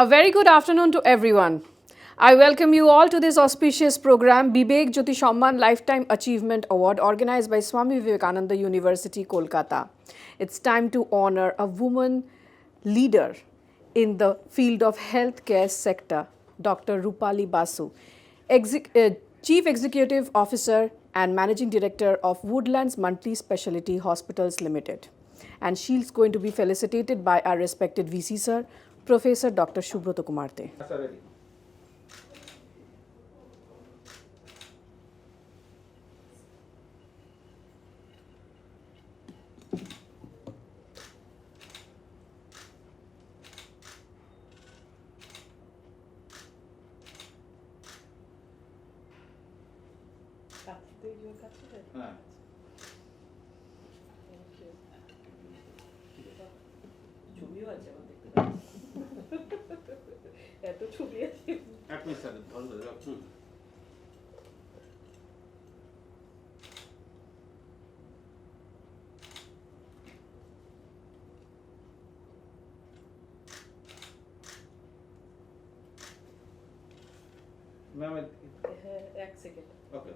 A very good afternoon to everyone. I welcome you all to this auspicious program, Bibek Jyoti Samman Lifetime Achievement Award, organized by Swami Vivekananda University, Kolkata. It's time to honor a woman leader in the field of healthcare sector, Dr. Rupali Basu, Chief Executive Officer and Managing Director of Woodlands Multi-Speciality Hospitals Limited. And she's going to be felicitated by our respected VC sir, Professor Dr. Shubroto Kumarte. এক second Okay.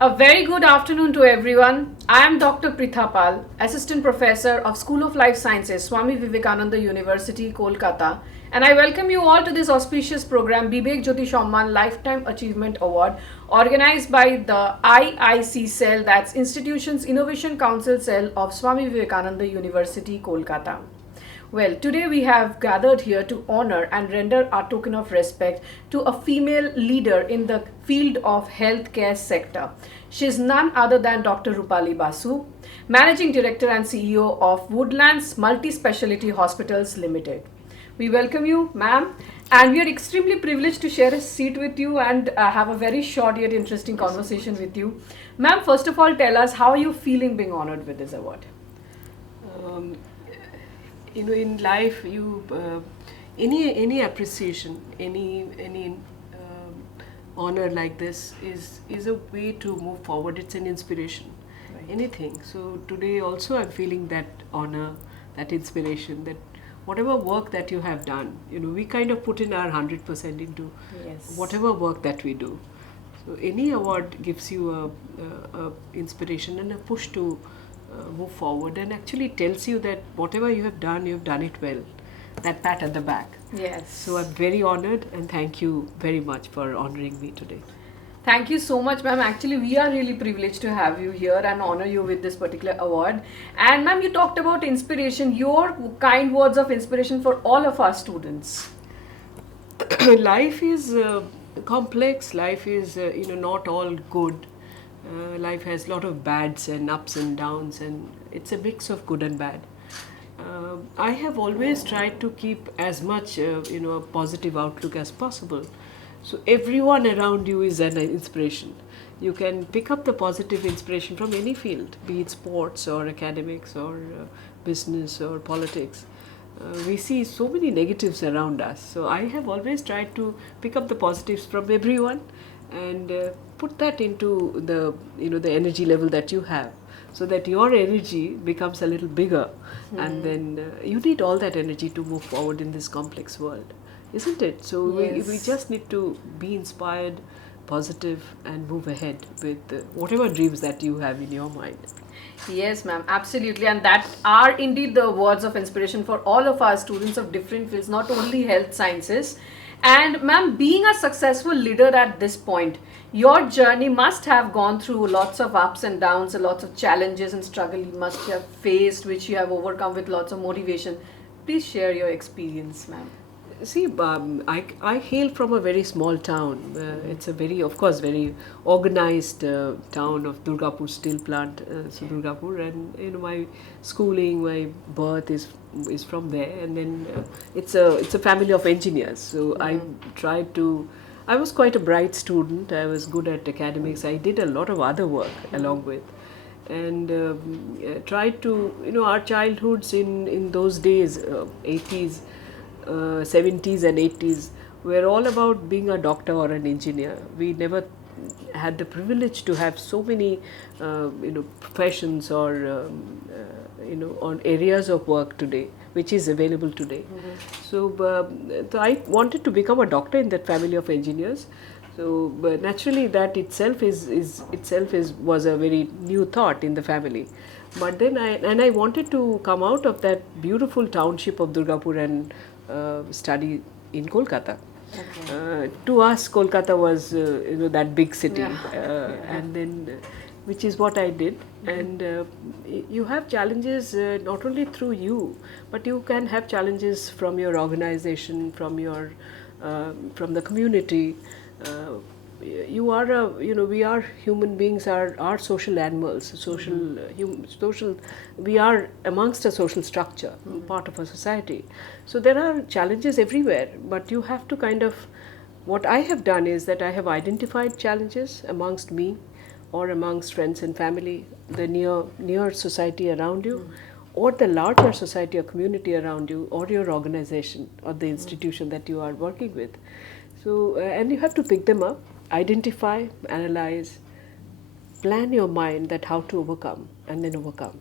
A very good afternoon to everyone. I am Dr. Pritha Pal, Assistant Professor of School of Life Sciences, Swami Vivekananda University, Kolkata, and I welcome you all to this auspicious program, Bibek Jyoti Samman Lifetime Achievement Award, organized by the IIC cell, that's Institutions Innovation Council cell of Swami Vivekananda University, Kolkata. Well, today we have gathered here to honor and render our token of respect to a female leader in the field of healthcare sector. She is none other than Dr. Rupali Basu, Managing Director and CEO of Woodlands Multi-Speciality Hospitals Limited. We welcome you, ma'am, and we are extremely privileged to share a seat with you and have a very short yet interesting conversation with you. Ma'am, first of all, tell us how are you feeling being honored with this award? In life, any appreciation, any honor like this is a way to move forward. It's an inspiration. Right. Anything. So today also I'm feeling that honor, that inspiration, that whatever work that you have done, we kind of put in our 100% into Yes. whatever work that we do. So any award gives you a inspiration and a push to move forward, and actually tells you that whatever you've done it well. That pat at the back. Yes. So I'm very honored, and thank you very much for honoring me today. Thank you so much, ma'am. Actually, we are really privileged to have you here and honor you with this particular award. And ma'am, you talked about inspiration, your kind words of inspiration for all of our students. Life is complex. Life is not all good. Life has a lot of bads and ups and downs, and it's a mix of good and bad. I have always tried to keep as much a positive outlook as possible. So everyone around you is an inspiration. You can pick up the positive inspiration from any field, be it sports or academics or business or politics. We see so many negatives around us. So I have always tried to pick up the positives from everyone and put that into the energy level that you have, so that your energy becomes a little bigger, and then you need all that energy to move forward in this complex world, isn't it? So Yes. we just need to be inspired, positive, and move ahead with whatever dreams that you have in your mind. Yes, ma'am, absolutely. And that are indeed the words of inspiration for all of our students of different fields, not only health sciences. And ma'am, being a successful leader at this point, your journey must have gone through lots of ups and downs, lots of challenges and struggle you must have faced, which you have overcome with lots of motivation. Please share your experience, ma'am. See, I hail from a very small town. It's a very, of course, very organized town of Durgapur Steel Plant, so Durgapur, and my schooling, my birth is from there, and then it's a family of engineers. So I tried to. I was quite a bright student. I was good at academics. I did a lot of other work along with, and tried to our childhoods in those days, 80s. 70s and 80s were all about being a doctor or an engineer. We never had the privilege to have so many professions or on areas of work today, which is available today. So I wanted to become a doctor in that family of engineers. So but naturally, that itself was a very new thought in the family. But then I wanted to come out of that beautiful township of Durgapur and study in Kolkata. To us, Kolkata was that big city, and then which is what I did. And you have challenges not only through you, but you can have challenges from your organization, from the community. Uh, you are we are human beings, are social animals, social, we are amongst a social structure, part of a society. So there are challenges everywhere, but you have to kind of, what I have done is that I have identified challenges amongst me or amongst friends and family, the near society around you, or the larger society or community around you, or your organization or the institution that you are working with. So, and you have to pick them up, identify, analyze, plan your mind that how to overcome, and then overcome.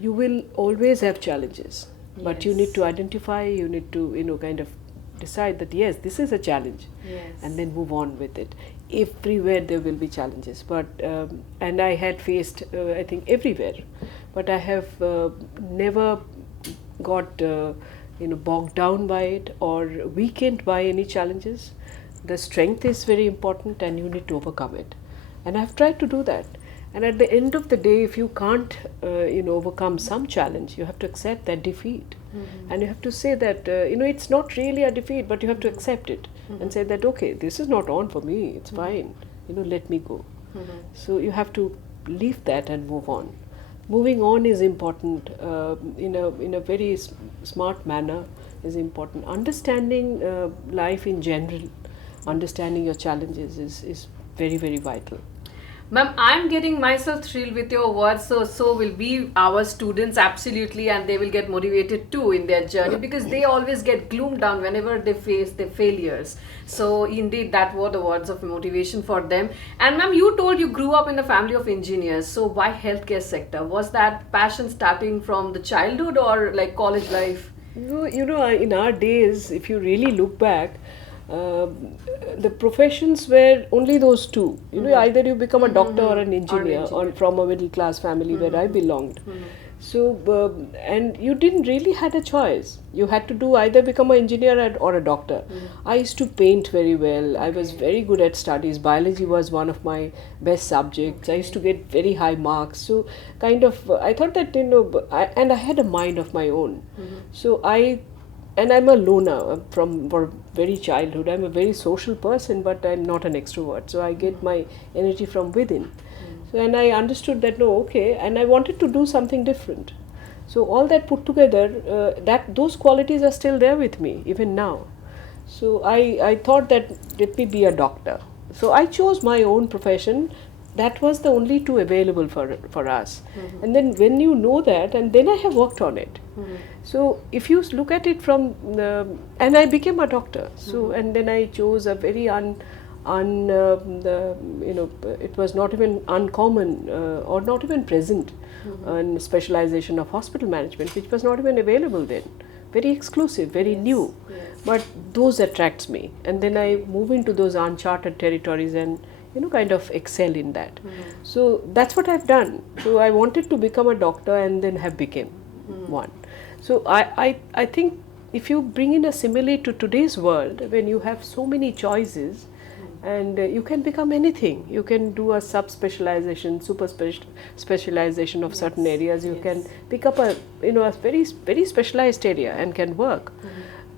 You will always have challenges, but you need to identify, you need to, kind of decide that yes, this is a challenge, and then move on with it. Everywhere there will be challenges, but and I had faced, I think, everywhere, but I have never got bogged down by it or weakened by any challenges. The strength is very important, and you need to overcome it. And I've tried to do that. And at the end of the day, if you can't, overcome some challenge, you have to accept that defeat. And you have to say that, it's not really a defeat, but you have to accept it and say that, okay, this is not on for me, it's fine, let me go. So you have to leave that and move on. Moving on is important, in a very smart manner is important. Understanding life in general, understanding your challenges is very, very vital. Ma'am, I'm getting myself thrilled with your words, so will be our students, absolutely, and they will get motivated too in their journey, because they always get gloomed down whenever they face their failures. So indeed, that were the words of motivation for them. And ma'am, you told you grew up in a family of engineers, so why healthcare sector? Was that passion starting from the childhood or like college life? No, in our days, if you really look back, the professions were only those two. Either you become a doctor or an engineer, or from a middle class family where I belonged. So, and you didn't really had a choice. You had to do either become an engineer or a doctor. I used to paint very well. I was very good at studies. Biology was one of my best subjects. I used to get very high marks. So, kind of, I thought that, and I had a mind of my own. So, and I'm a loner from very childhood. I'm a very social person, but I'm not an extrovert. So I get my energy from within. So, and I understood that, no, okay, and I wanted to do something different. So all that put together, those qualities are still there with me even now. So I thought that let me be a doctor. So I chose my own profession. That was the only two available for us. And then when you know that, and then I have worked on it. So if you look at it from and I became a doctor. So and then I chose a very it was not even uncommon or not even present in specialization of hospital management, which was not even available then. Very exclusive, very new. But those attracts me, and then I move into those uncharted territories and kind of excel in that. So that's what I've done. So I wanted to become a doctor and then have become one. So I think if you bring in a simile to today's world, when you have so many choices, and you can become anything. You can do a sub-specialization, specialization of certain areas. You can pick up a very, very specialized area and can work.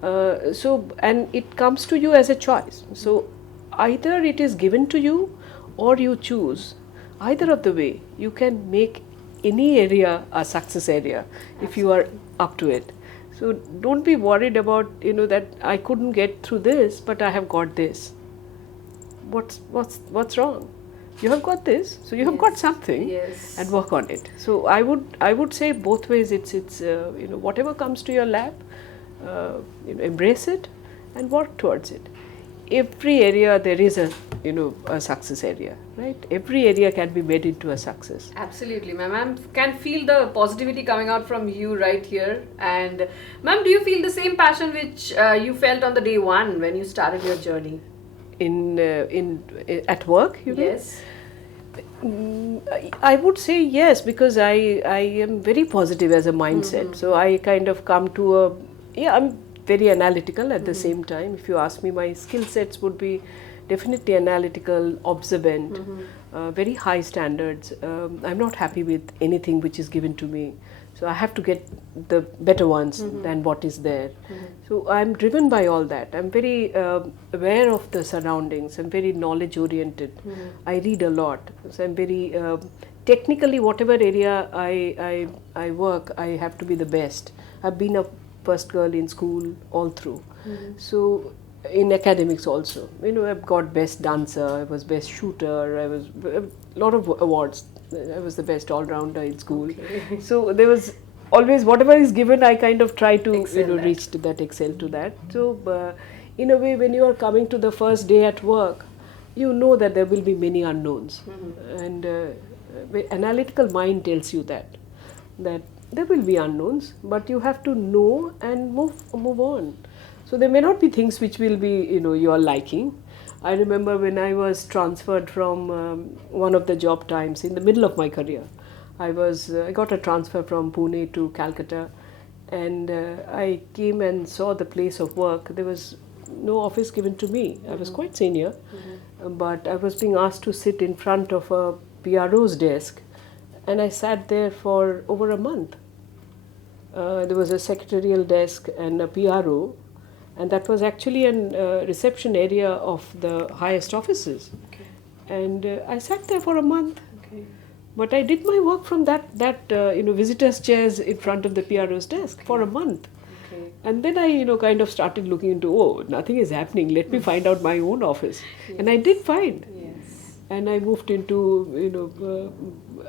So, and it comes to you as a choice. So either it is given to you or you choose. Either of the way, you can make any area a success area if you are up to it. So don't be worried about that I couldn't get through this, but I have got this. What's wrong? You have got this, so you have got something, and work on it. So I would say both ways. It's whatever comes to your lap, embrace it and work towards it. Every area there is a a success area, right? Every area can be made into a success. Absolutely, ma'am. I can feel the positivity coming out from you right here. And, ma'am, do you feel the same passion which you felt on the day one when you started your journey? In at work, you mean? Yes. I would say yes, because I am very positive as a mindset. So I kind of come to a, yeah, I'm very analytical at the same time. If you ask me, my skill sets would be definitely analytical, observant, very high standards. I'm not happy with anything which is given to me. So I have to get the better ones than what is there. So I'm driven by all that. I'm very aware of the surroundings. I'm very knowledge oriented. I read a lot. So I'm very technically, whatever area I work, I have to be the best. I've been a first girl in school all through. So in academics also, I've got best dancer, I was best shooter, I was a lot of awards. I was the best all-rounder in school. Okay. So there was always whatever is given, I kind of try to Excel at. reach to that, excel to that. So in a way, when you are coming to the first day at work, you know that there will be many unknowns, and analytical mind tells you that there will be unknowns, but you have to know and move on. So there may not be things which will be your liking. I remember when I was transferred from one of the job times in the middle of my career. I got a transfer from Pune to Calcutta, and I came and saw the place of work. There was no office given to me. I was quite senior, but I was being asked to sit in front of a PRO's desk, and I sat there for over a month. There was a secretarial desk and a PRO, and that was actually a reception area of the highest offices. Okay. And I sat there for a month, Okay. but I did my work from that visitors' chairs in front of the PRO's desk for a month. Okay. And then I kind of started looking into, nothing is happening. Let me find out my own office, and I did find. Yes. And I moved into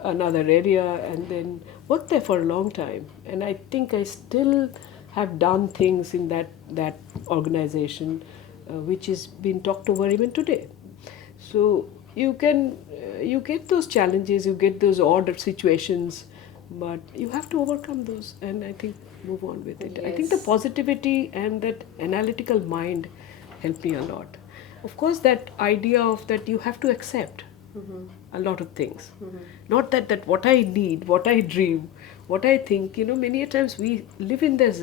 another area, and then worked there for a long time. And I think I still have done things in that organization which is being talked over even today. So you get those challenges, you get those odd situations, but you have to overcome those, and I think move on with it. I think the Yes. positivity and that analytical mind helped me a lot. Of course, that idea of that you have to accept a lot of things. Not that what I need, what I dream, what I think. Many a times we live in this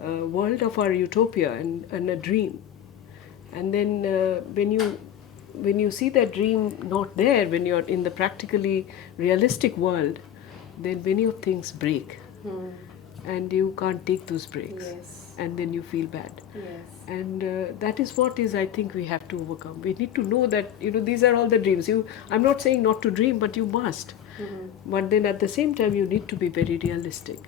world of our utopia and a dream, and then when you see that dream not there, when you're in the practically realistic world, then many of things break, and you can't take those breaks, Yes. and then you feel bad. Yes. And that is what is, I think, we have to overcome. We need to know that these are all the dreams. I'm not saying not to dream, but you must. But then at the same time, you need to be very realistic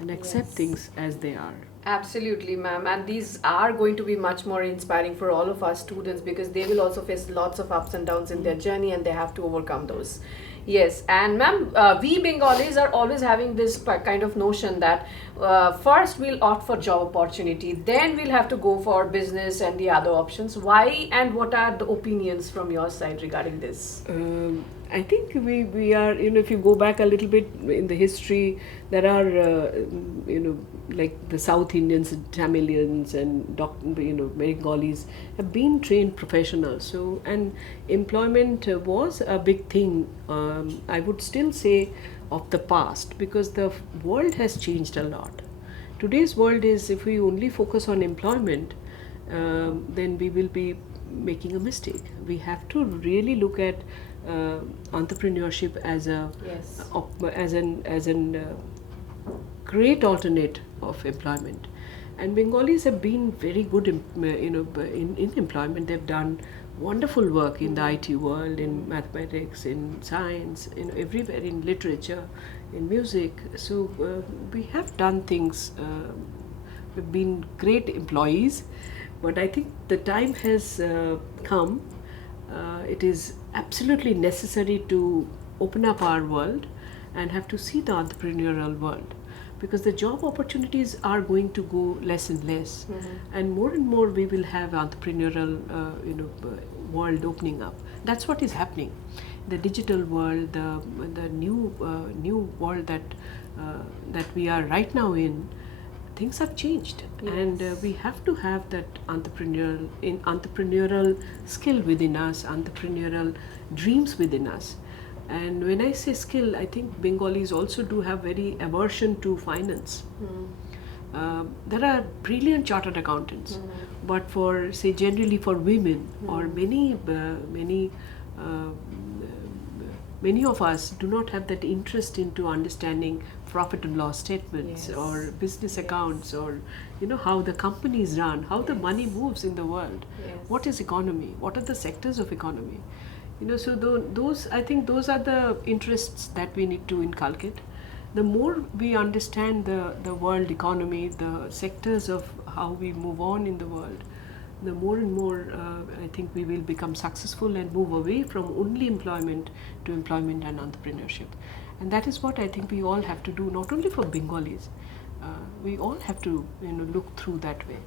and accept Yes. things as they are. Absolutely, ma'am. And these are going to be much more inspiring for all of our students because they will also face lots of ups and downs in their journey and they have to overcome those. Yes, and ma'am, we Bengalis are always having this kind of notion that first we'll opt for job opportunity, then we'll have to go for business and the other options. Why and what are the opinions from your side regarding this? I think we are, if you go back a little bit in the history, there are, like the South Indians, Tamilians, and Bengalis have been trained professionals. So, and employment was a big thing, I would still say, of the past, because the world has changed a lot. Today's world is, if we only focus on employment, then we will be making a mistake. We have to really look at entrepreneurship as Yes. as an great alternate of employment. And Bengalis have been very good in employment. They've done wonderful work in the IT world, in mathematics, in science, everywhere, in literature, in music. So we have done things. We've been great employees, but I think the time has come. It is absolutely necessary to open up our world and have to see the entrepreneurial world, because the job opportunities are going to go less and less, and more we will have entrepreneurial world opening up. That's what is happening. The digital world, the new world that we are right now in, things have changed, and we have to have that entrepreneurial skill within us, entrepreneurial dreams within us. And when I say skill, I think Bengalis also do have very aversion to finance. There are brilliant chartered accountants, but for, say, generally for women, or many of us do not have that interest into understanding profit and loss statements, or business accounts, or how the companies run, how the money moves in the world, what is economy, what are the sectors of economy. So those, I think those are the interests that we need to inculcate. The more we understand the world economy, the sectors of how we move on in the world, the more and more I think we will become successful and move away from only employment to employment and entrepreneurship. And that is what I think we all have to do, not only for Bengalis. We all have to look through that way.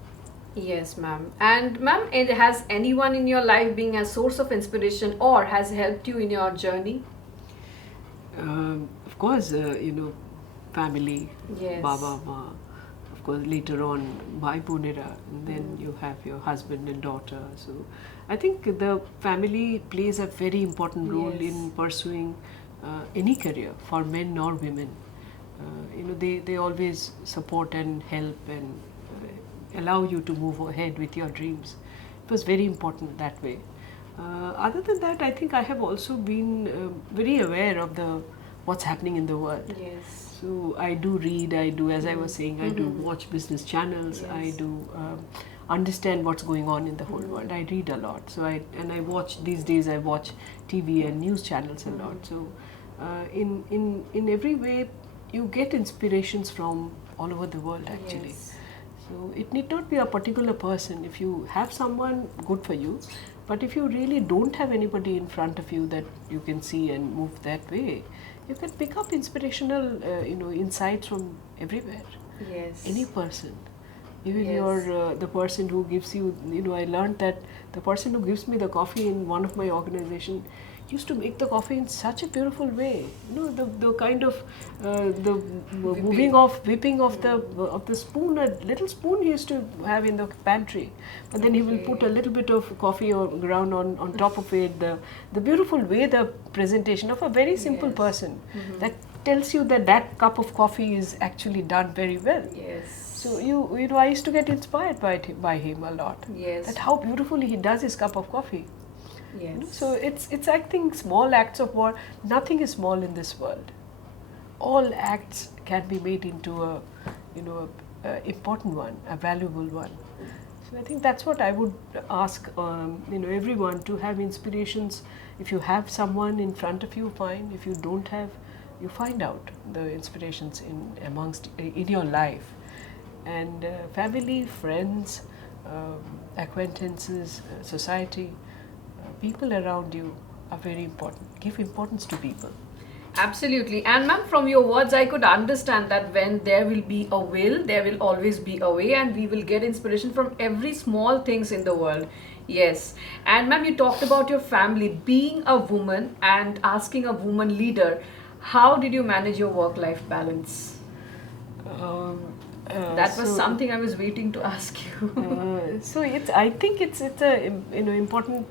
Yes, ma'am. And ma'am, has anyone in your life been a source of inspiration or has helped you in your journey? Of course, family, Yes. Baba, Ma, of course, later on, Bhai Bonera, and then you have your husband and daughter. So I think the family plays a very important role in pursuing any career, for men or women. They always support and help and allow you to move ahead with your dreams. It was very important that way. Other than that, I think I have also been very aware of what's happening in the world. Yes. So I do read, I do, as I was saying, I do watch business channels, I do understand what's going on in the whole world. I read a lot. So I watch, these days I watch TV and news channels a lot. So in every way, you get inspirations from all over the world actually. Yes. So it need not be a particular person. If you have someone, good for you. But if you really don't have anybody in front of you that you can see and move that way, you can pick up inspirational, insights from everywhere. Yes. Any person, even Yes. the person who gives you. I learned that the person who gives me the coffee in one of my organization used to make the coffee in such a beautiful way. The kind of the whipping of the spoon, a little spoon he used to have in the pantry, but then he will put a little bit of coffee or ground on top of it. The beautiful way, the presentation of a very simple person, that tells you that cup of coffee is actually done very well. Yes. So I used to get inspired by him a lot. Yes. That how beautifully he does his cup of coffee. Yes. So it's I think small acts of war. Nothing is small in this world. All acts can be made into a important one, a valuable one. So I think that's what I would ask everyone to have inspirations. If you have someone in front of you, fine. If you don't have, you find out the inspirations in your life. And family, friends, acquaintances, society, people around you are very important. Give importance to people. Absolutely. And ma'am, from your words, I could understand that when there will be a will, there will always be a way, and we will get inspiration from every small things in the world. Yes. And ma'am, you talked about your family, being a woman and asking a woman leader. How did you manage your work-life balance? That was something I was waiting to ask you. So I think it's a important.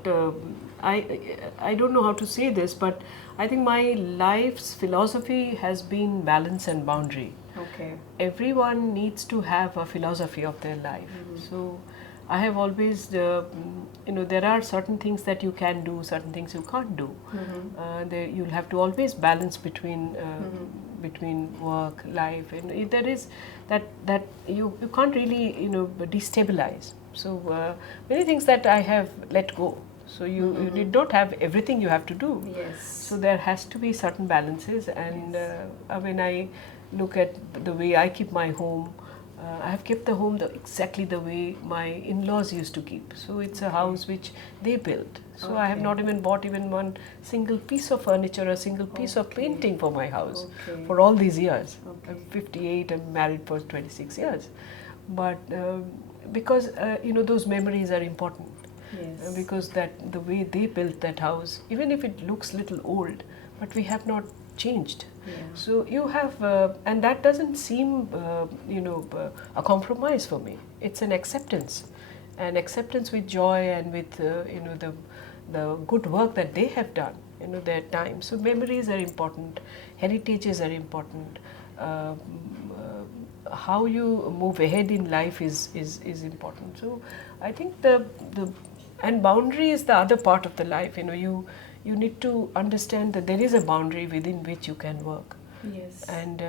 I don't know how to say this, but I think my life's philosophy has been balance and boundary. Okay. Everyone needs to have a philosophy of their life. So I have always, there are certain things that you can do, certain things you can't do. You'll have to always balance between work, life, and there is that you can't really destabilize. So many things that I have let go. So you did not have everything you have to do. Yes. So there has to be certain balances, and when I look at the way I keep my home, I have kept the home exactly the way my in-laws used to keep. So it's a house which they built. So I have not even bought even one single piece of furniture, a single piece of painting for my house for all these years. I'm 58, I'm married for 26 years. But because those memories are important. Yes. because that the way they built that house, even if it looks little old, but we have not changed. Yeah. So you have, and that doesn't seem, a compromise for me. It's an acceptance with joy and with, the good work that they have done, their time. So memories are important, heritages are important. Um, how you move ahead in life is important. So I think the and boundary is the other part of the life. You need to understand that there is a boundary within which you can work. Yes. And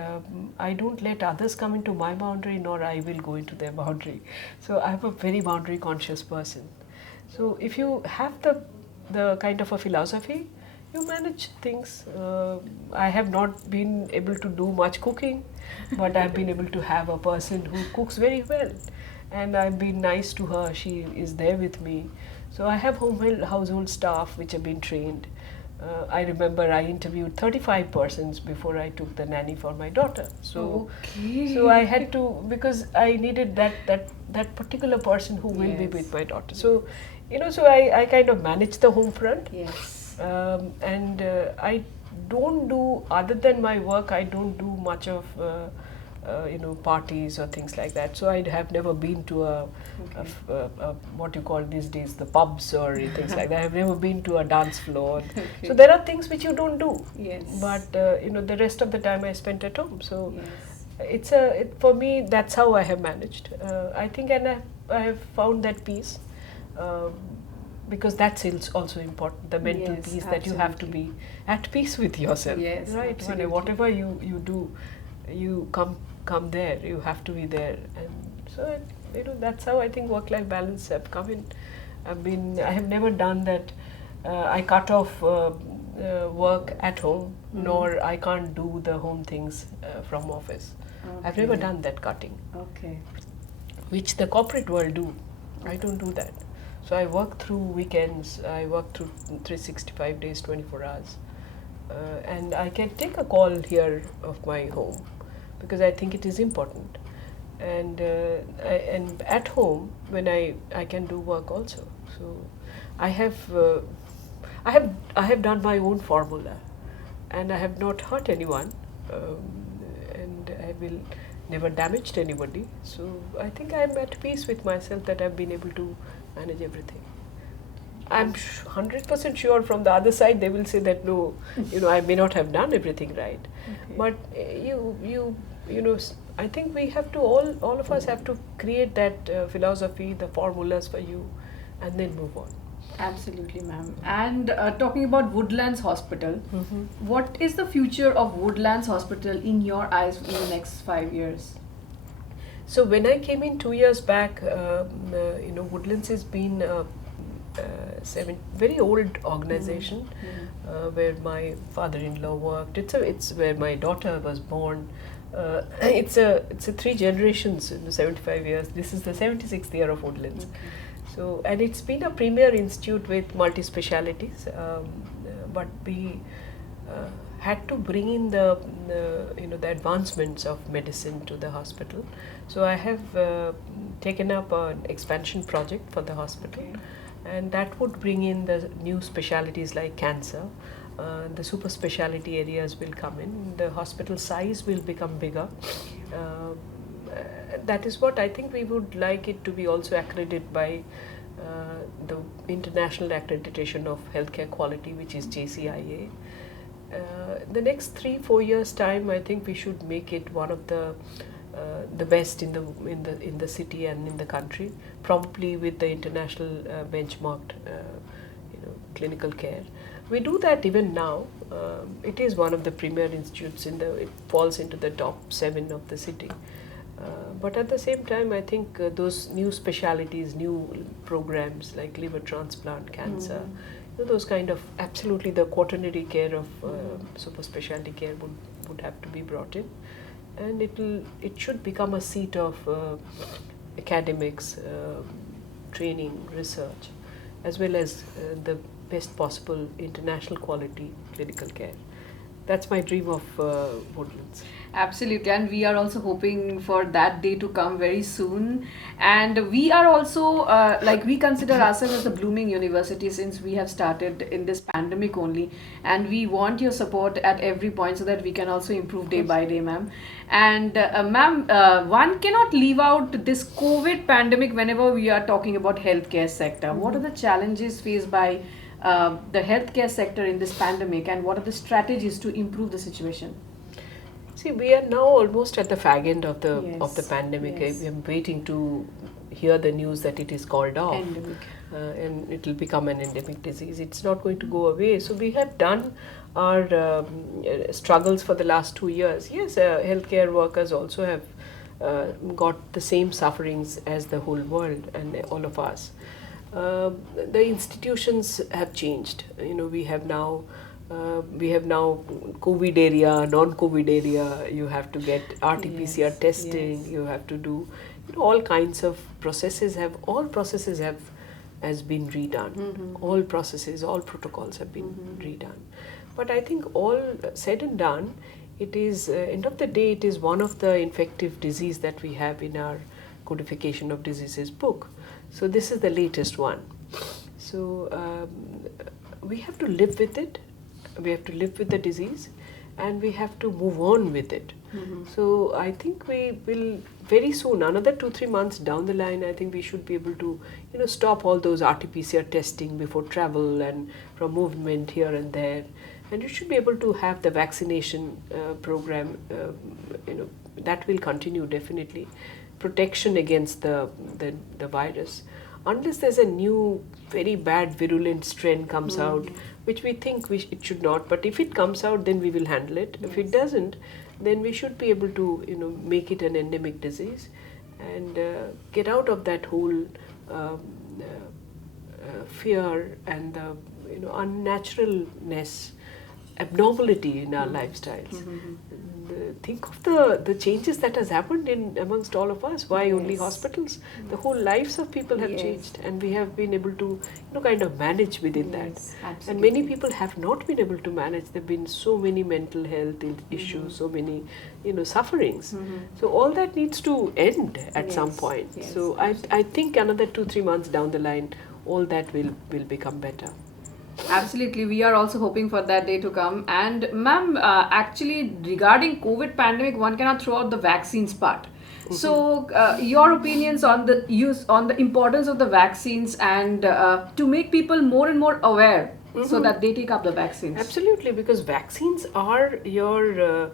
I don't let others come into my boundary, nor I will go into their boundary. So I'm a very boundary conscious person. So if you have the kind of a philosophy, you manage things. I have not been able to do much cooking, but I've been able to have a person who cooks very well, and I've been nice to her. She is there with me. So I have household staff which have been trained. I remember I interviewed 35 persons before I took the nanny for my daughter. Okay. So I had to, because I needed that particular person who will be Yes. with my daughter. So so I kind of manage the home front. Yes. And I don't do, other than my work, I don't do much of parties or things like that. So I have never been to what you call these days the pubs or things like that. I have never been to a dance floor. Okay. So there are things which you don't do. Yes. But the rest of the time I spent at home. So Yes. for me, that's how I have managed. I think, and I have found that peace. Because that's also important, the mental Yes, peace, that you have to be at peace with yourself. Yes, right? absolutely. Whatever you do, you come there, you have to be there. And so that's how I think work-life balance have come in. I have never done that. I cut off work at home, nor I can't do the home things from office. I've never Okay. done that cutting, Okay. which the corporate world do. I don't do that. So I work through weekends, I work through 365 days, 24 hours. And I can take a call here of my home because I think it is important. And and at home, when I can do work also. So I have done my own formula, and I have not hurt anyone, and I will never damaged anybody. So I think I'm at peace with myself that I've been able to manage everything. I'm 100% sure from the other side they will say that no, I may not have done everything right. Okay. But I think we have to, all of us have to create that philosophy, the formulas for you, and then move on. Absolutely, ma'am. And talking about Woodlands Hospital, what is the future of Woodlands Hospital in your eyes in the next 5 years? So when I came in 2 years back, Woodlands has been a very old organization where my father-in-law worked. It's where my daughter was born. It's a 3 generations in the 75 years. This is the 76th year of Woodlands. Okay. So, and it's been a premier institute with multi-specialities, but we had to bring in the advancements of medicine to the hospital. So I have taken up an expansion project for the hospital, Okay. and that would bring in the new specialities like cancer. The super speciality areas will come in. The hospital size will become bigger. That is what I think we would like it to be also accredited by the International Accreditation of Healthcare Quality, which is JCIA. The next 3-4 years time, I think we should make it one of the best in the city and in the country, probably with the international benchmarked clinical care. We do that even now. It is one of the premier institutes it falls into the top 7 of the city. But at the same time, I think those new specialities, new programs like liver transplant, cancer, those kind of, absolutely the quaternary care of super specialty care would have to be brought in, and it should become a seat of academics, training, research, as well as the best possible international quality clinical care. That's my dream of Woodlands. Absolutely, and we are also hoping for that day to come very soon. And we are also like we consider ourselves as a blooming university since we have started in this pandemic only, and we want your support at every point so that we can also improve day by day, ma'am. And ma'am, one cannot leave out this COVID pandemic whenever we are talking about healthcare sector. What are the challenges faced by the healthcare sector in this pandemic, and what are the strategies to improve the situation? See, we are now almost at the fag end of the Yes, pandemic. yes. We are waiting to hear the news that it is called off, Endemic. and it will become an endemic disease. It's not going to go away. So we have done our struggles for the last 2 years. Yes, healthcare workers also have got the same sufferings as the whole world and all of us. The institutions have changed. We have now COVID area, non-COVID area. You have to get RT-PCR Yes, testing. yes. You have to do, all kinds of processes. All processes have has been redone. All processes, all protocols have been redone. But I think all said and done, it is end of the day, it is one of the infective disease that we have in our codification of diseases book. So this is the latest one. So we have to live with it. We have to live with the disease, and we have to move on with it. So I think we will very soon, another 2-3 months down the line, I think we should be able to, stop all those RT-PCR testing before travel and from movement here and there, and you should be able to have the vaccination program. That will continue definitely. Protection against the virus. Unless there's a new very bad virulent strain comes out, which we think it should not, but if it comes out, then we will handle it. If it doesn't, then we should be able to make it an endemic disease and get out of that whole fear and the unnaturalness, abnormality in our lifestyles. And, think of the changes that has happened in amongst all of us. Why only Yes. hospitals? The whole lives of people have Yes. changed, and we have been able to kind of manage within Yes, that. absolutely. And many people have not been able to manage. There've been so many mental health issues, so many sufferings. So all that needs to end at some Yes, point. yes, So I think another 2-3 months down the line, all that will become better. Absolutely, we are also hoping for that day to come. And ma'am, actually regarding COVID pandemic, one cannot throw out the vaccines part. So, your opinions on the importance of the vaccines and to make people more and more aware so that they take up the vaccines. Absolutely, because vaccines are your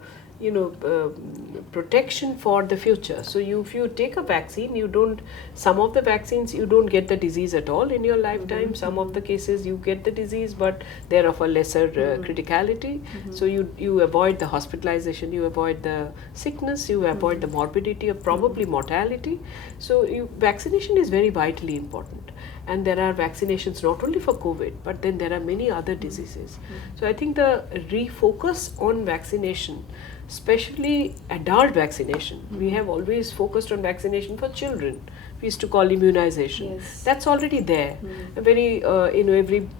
protection for the future. So if you take a vaccine, some of the vaccines you don't get the disease at all in your lifetime. Some of the cases you get the disease, but they're of a lesser criticality. So you avoid the hospitalization, you avoid the sickness, you avoid the morbidity or probably mortality. So vaccination is very vitally important. And there are vaccinations not only for COVID, but then there are many other diseases. So I think the refocus on vaccination, especially adult vaccination, we have always focused on vaccination for children. We used to call immunization. Yes. That's already there. A very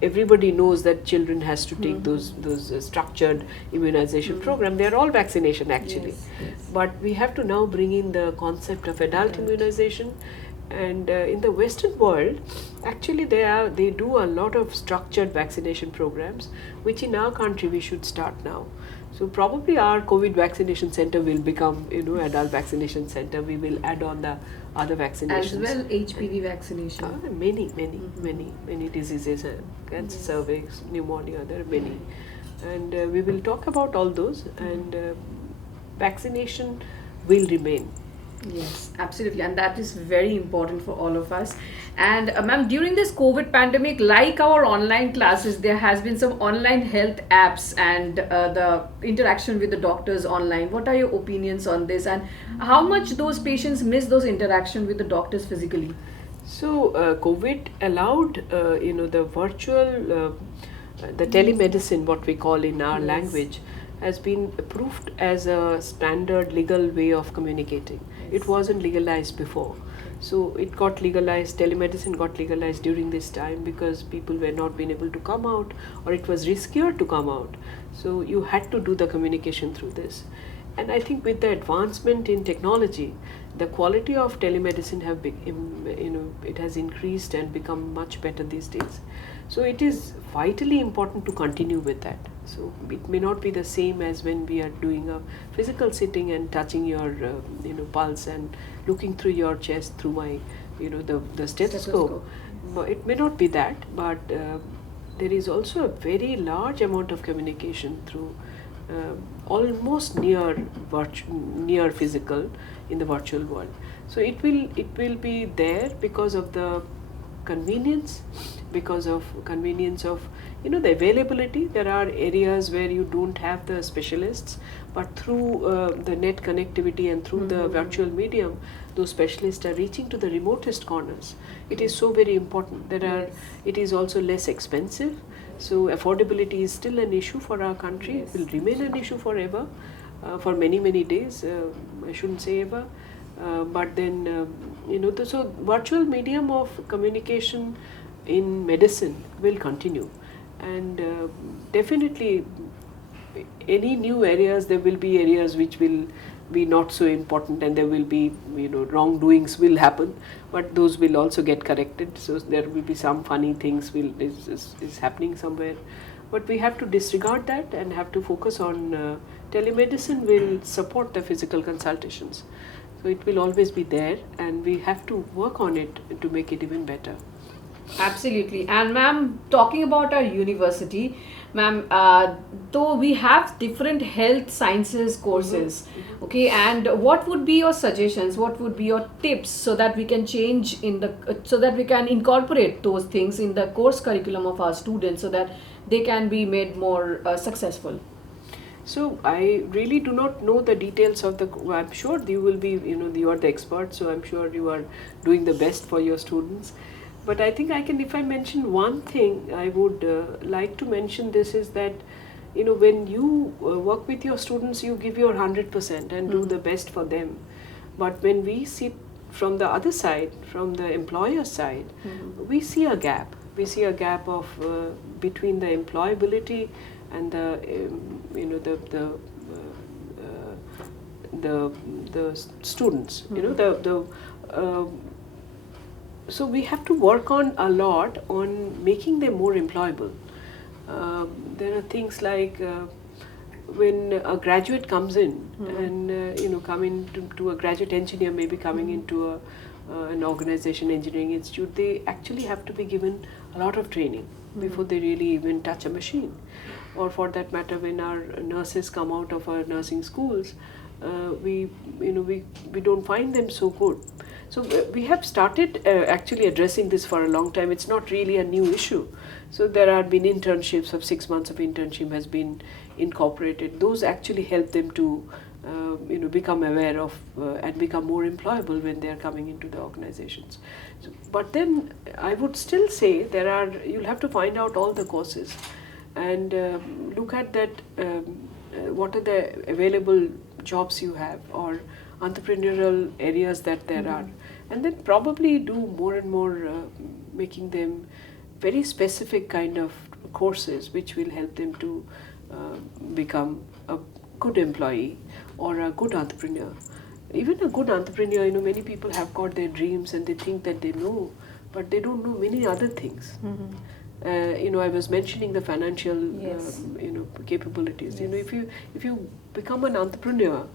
everybody knows that children has to take those structured immunization program. They are all vaccination actually, Yes, yes. but we have to now bring in the concept of adult immunization. And in the Western world, actually they do a lot of structured vaccination programs, which in our country we should start now. So probably our COVID vaccination center will become adult vaccination center. We will add on the other vaccinations As well, HPV vaccination. many diseases, cancer, cervix, pneumonia. There are many, and we will talk about all those. And vaccination will remain. Yes, absolutely, and that is very important for all of us. And ma'am, during this COVID pandemic, like our online classes, there has been some online health apps and the interaction with the doctors online. What are your opinions on this, and how much those patients miss those interaction with the doctors physically? So COVID allowed the virtual, the telemedicine, what we call in our language, has been approved as a standard legal way of communicating. It wasn't legalized before. So it got legalized, telemedicine got legalized during this time because people were not being able to come out, or it was riskier to come out. So you had to do the communication through this. And I think with the advancement in technology, the quality of telemedicine it has increased and become much better these days. So it is vitally important to continue with that. So it may not be the same as when we are doing a physical sitting and touching your pulse and looking through your chest through my the stethoscope. It may not be that, but there is also a very large amount of communication through almost near physical in the virtual world. So it will be there because of the convenience, of the availability. There are areas where you don't have the specialists, but through the net connectivity and through the virtual medium, those specialists are reaching to the remotest corners. It is so very important. It is also less expensive. So affordability is still an issue for our country. It will remain an issue forever, for many days. I shouldn't say ever, but then so virtual medium of communication in medicine will continue, and definitely any new areas, there will be areas which will be not so important, and there will be wrongdoings will happen, but those will also get corrected. So there will be some funny things is happening somewhere, but we have to disregard that and have to focus on telemedicine will support the physical consultations. So it will always be there, and we have to work on it to make it even better. Absolutely. And ma'am, talking about our university, ma'am, though we have different health sciences courses, okay, and what would be your suggestions? What would be your tips so that we can so that we can incorporate those things in the course curriculum of our students so that they can be made more successful? So I really do not know the details of the. I'm sure you will be. You are the expert, so I'm sure you are doing the best for your students. But I think I can, if I mention one thing, I would like to mention this is that, when you work with your students, you give your 100% and do the best for them. But when we sit from the other side, from the employer side, we see a gap. We see a gap of between the employability and the students. So we have to work on a lot on making them more employable. There are things like when a graduate comes in and coming to a graduate engineer, maybe coming into an organization, engineering institute, they actually have to be given a lot of training before they really even touch a machine. Or for that matter, when our nurses come out of our nursing schools, we don't find them so good. So we have started actually addressing this for a long time. It's not really a new issue. So there have been internships of 6 months of internship has been incorporated. Those actually help them to become aware of and become more employable when they are coming into the organizations. So, but then I would still say you'll have to find out all the courses and look at that. What are the available jobs you have or entrepreneurial areas that there are, and then probably do more and more making them very specific kind of courses which will help them to become a good employee or a good entrepreneur. Even a good entrepreneur, many people have got their dreams and they think that they know, but they don't know many other things. I was mentioning the financial capabilities. Yes. If you become an entrepreneur,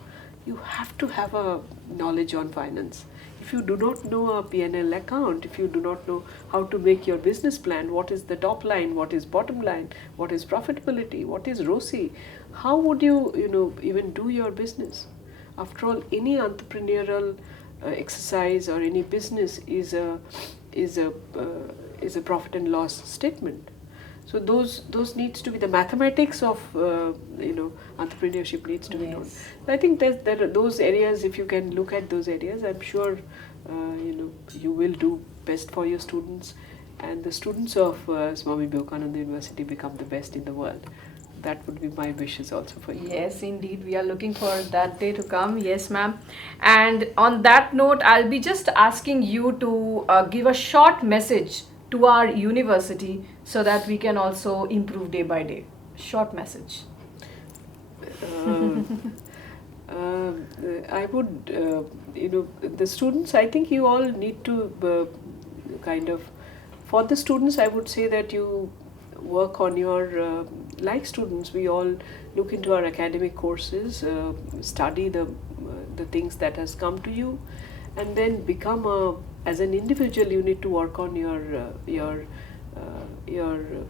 you have to have a knowledge on finance. If you do not know a P&L account, if you do not know how to make your business plan, what is the top line, what is bottom line, what is profitability, what is ROCE, how would you even do your business? After all, any entrepreneurial exercise or any business is a profit and loss statement. So those needs to be the mathematics of entrepreneurship needs to be known. So I think there are those areas. If you can look at those areas, I'm sure you will do best for your students, and the students of Swami Vivekananda University become the best in the world. that would be my wishes also for you. Yes, indeed. We are looking for that day to come. Yes, ma'am. And on that note, I'll be just asking you to give a short message to our university so that we can also improve day by day. Short message. Uh, uh, I would, the students, I think you all need to kind of, for the students, I would say that you work on your, like students, we all look into our academic courses, study the things that has come to you, and then become as an individual, you need to work on your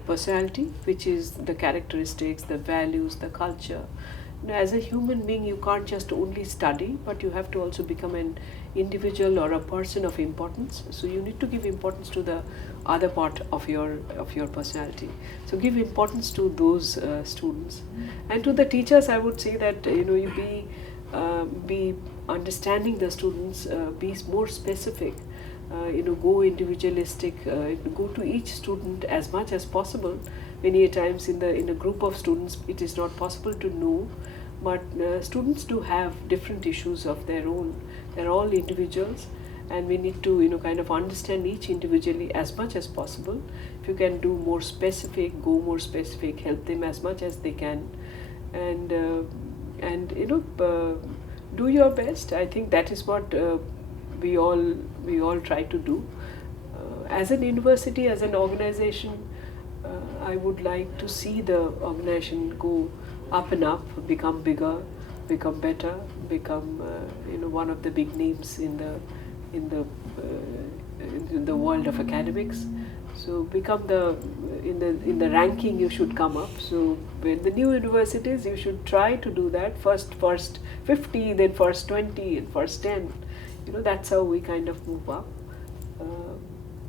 personality, which is the characteristics, the values, the culture. As a human being, you can't just only study, but you have to also become an individual or a person of importance. So you need to give importance to the other part of your personality. So give importance to those students, and to the teachers. I would say that you be understanding the students, be more specific. Go individualistic, go to each student as much as possible. Many a times in a group of students it is not possible to know, but students do have different issues of their own. They're all individuals, and we need to kind of understand each individually as much as possible. If you can do more specific, go more specific, help them as much as they can, and do your best. I think that is what we all try to do. As an university, as an organization, I would like to see the organization go up and up, become bigger, become better, become one of the big names in the in the world of academics. So become in the ranking, you should come up. So when the new universities, you should try to do that first 50, then first 20, and first 10. That's how we kind of move up.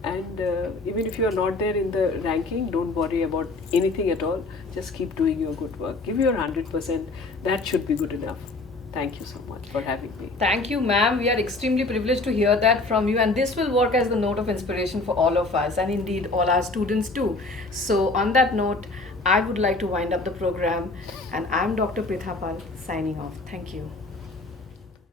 And even if you are not there in the ranking, don't worry about anything at all. Just keep doing your good work. Give your 100%. That should be good enough. Thank you so much for having me. Thank you, ma'am. We are extremely privileged to hear that from you, and this will work as the note of inspiration for all of us, and indeed all our students too. So, on that note, I would like to wind up the program, and I'm Dr. Prithapal signing off. Thank you.